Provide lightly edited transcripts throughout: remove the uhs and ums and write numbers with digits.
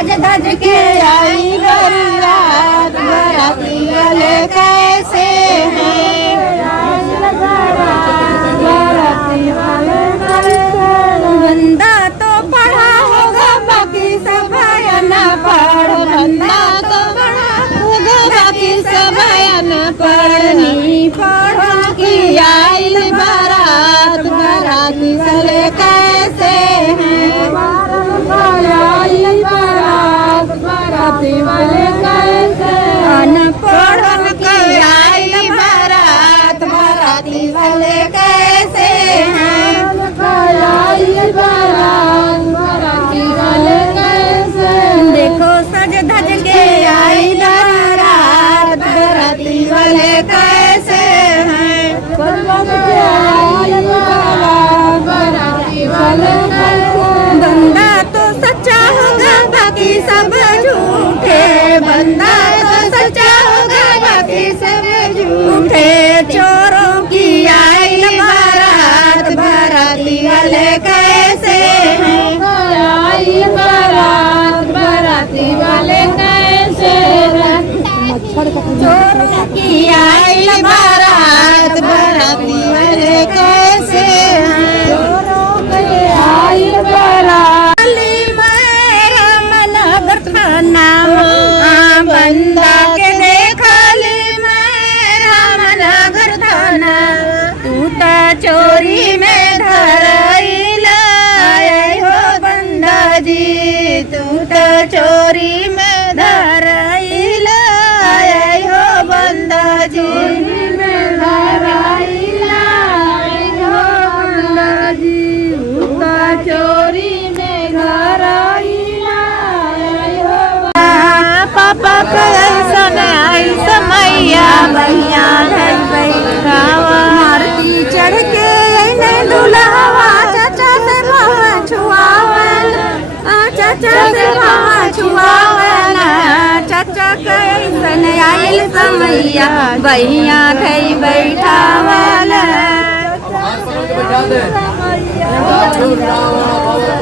सज धज के आई बरात बराती वाले कैसे हैं बराती वाले कैसे बंदा तो पढ़ा होगा बाकी सब न पढ़ बंदा तो पढ़ा होगा बाकी सब न पढ़नी पढ़ो की आई बारात बराती वाले कैसे हैं बराती वाले कैसे अनपढ़ की आई बारात बराती वाले कैसे हैं आई बारात बराती वाले कैसे देखो सज धज के आई बारात बराती वाले कैसे हैं बराती वाले बंदा तो सच्चा होगा बाकी सब झूठे बंदा तो सच्चा होगा बाकी सब झूठे चोरों की आई बारात बराती वाले कैसे हैं आई बारात बराती वाले कैसे हैं चोरों की आई बारात बराती वाले कैसे हैं चोरों की आई बारात बंदा के देखली मेरा मन घर थाना तू ता चोरी में धरईल हो बंदा जी तू ता चोरी में धरईल हो बंदा जी में धरईल हो बंदा जी तू ता चोरी में धरईल पापा कैसन आई समैया भैया आरती चढ़ के दुल्हवा चाचा से भावा छुआवल चाचा से भावा छुआवल चाचा कैसन आइल समैया भैया धई बैठावल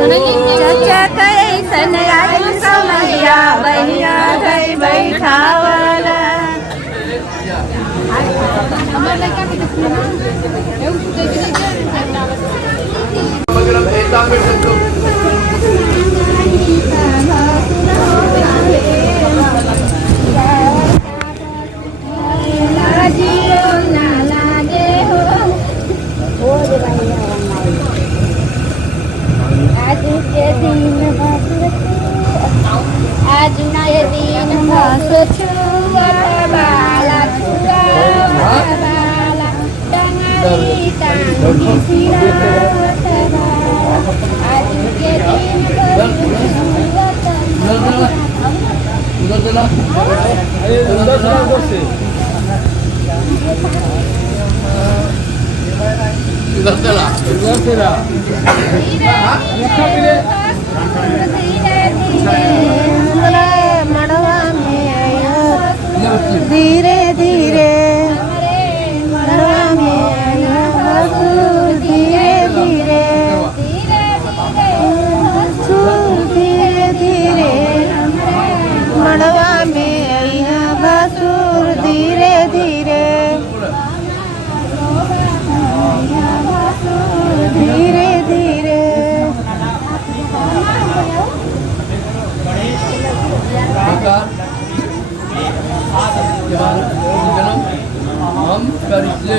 चाचा कैसन आइल समैया भैया धई बैठावल आज नए दिन बस छुआ बाला छुआ बाला टंगरी टांगी सिरावत आज के दिन धीरे धीरे मड़वा में धीरे धीरे धीरे धीरे मड़वा में बसूर धीरे धीरे धीरे धीरे हम करिए